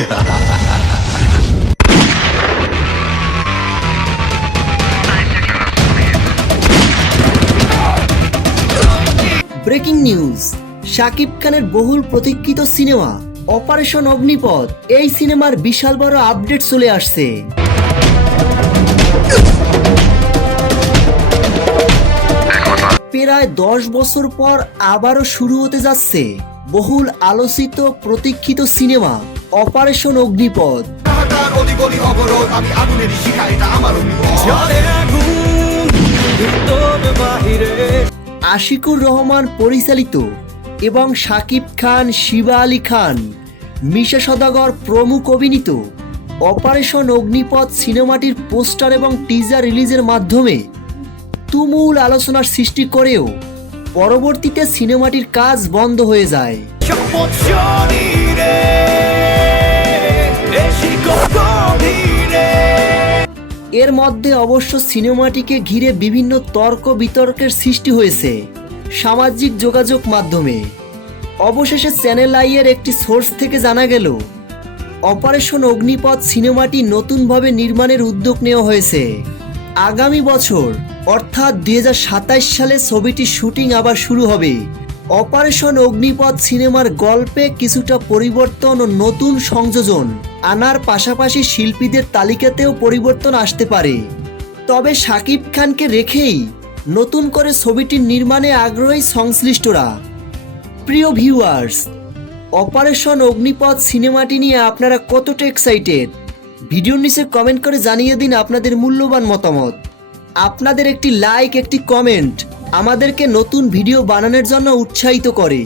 Breaking news, Shakib খানের বহুল প্রতীক্ষিত সিনেমা অপারেশন অগ্নিপথ, এই সিনেমার বিশাল বড় আপডেট চলে আসছে। প্রায় 10 বছর পর আবারও শুরু হতে যাচ্ছে বহুল আলোচিত প্রতীক্ষিত সিনেমা অপারেশন অগ্নিপথ। আশিকুর রহমান পরিচালিত এবং শাকিব খান, শিবা আলী খান, মিশা সওদাগর প্রমুখ অভিনীত অপারেশন অগ্নিপথ সিনেমাটির পোস্টার এবং টিজার রিলিজের মাধ্যমে তুমুল আলোচনার সৃষ্টি করেও পরবর্তীতে সিনেমাটির কাজ বন্ধ হয়ে যায়। এর মধ্যে অবশ্য সিনেমাটিকে ঘিরে বিভিন্ন তর্ক বিতর্কের সৃষ্টি হয়েছে সামাজিক যোগাযোগ মাধ্যমে। অবশেষে চ্যানেল আই এর একটি সোর্স থেকে জানা গেল অপারেশন অগ্নিপথ সিনেমাটি নতুনভাবে নির্মাণের উদ্যোগ নেওয়া হয়েছে। আগামী বছর অর্থাৎ 2027 সালে ছবিটির শুটিং আবার শুরু হবে। অপারেশন অগ্নিপথ সিনেমার গল্পে কিছুটা পরিবর্তন ও নতুন সংযোজন আনার পাশাপাশি শিল্পীদের তালিকাতেও পরিবর্তন আসতে পারে। তবে শাকিব খানকে রেখেই নতুন করে ছবিটির নির্মাণে আগ্রহী সংশ্লিষ্টরা। প্রিয় ভিউয়ার্স, অপারেশন অগ্নিপথ সিনেমাটি নিয়ে আপনারা কতটা এক্সাইটেড? ভিডিওর নিচে কমেন্ট করে জানিয়ে দিন আপনাদের মূল্যবান মতামত। আপনাদের একটি লাইক, একটি কমেন্ট আমাদেরকে নতুন ভিডিও বানানোর জন্য উৎসাহিত করে।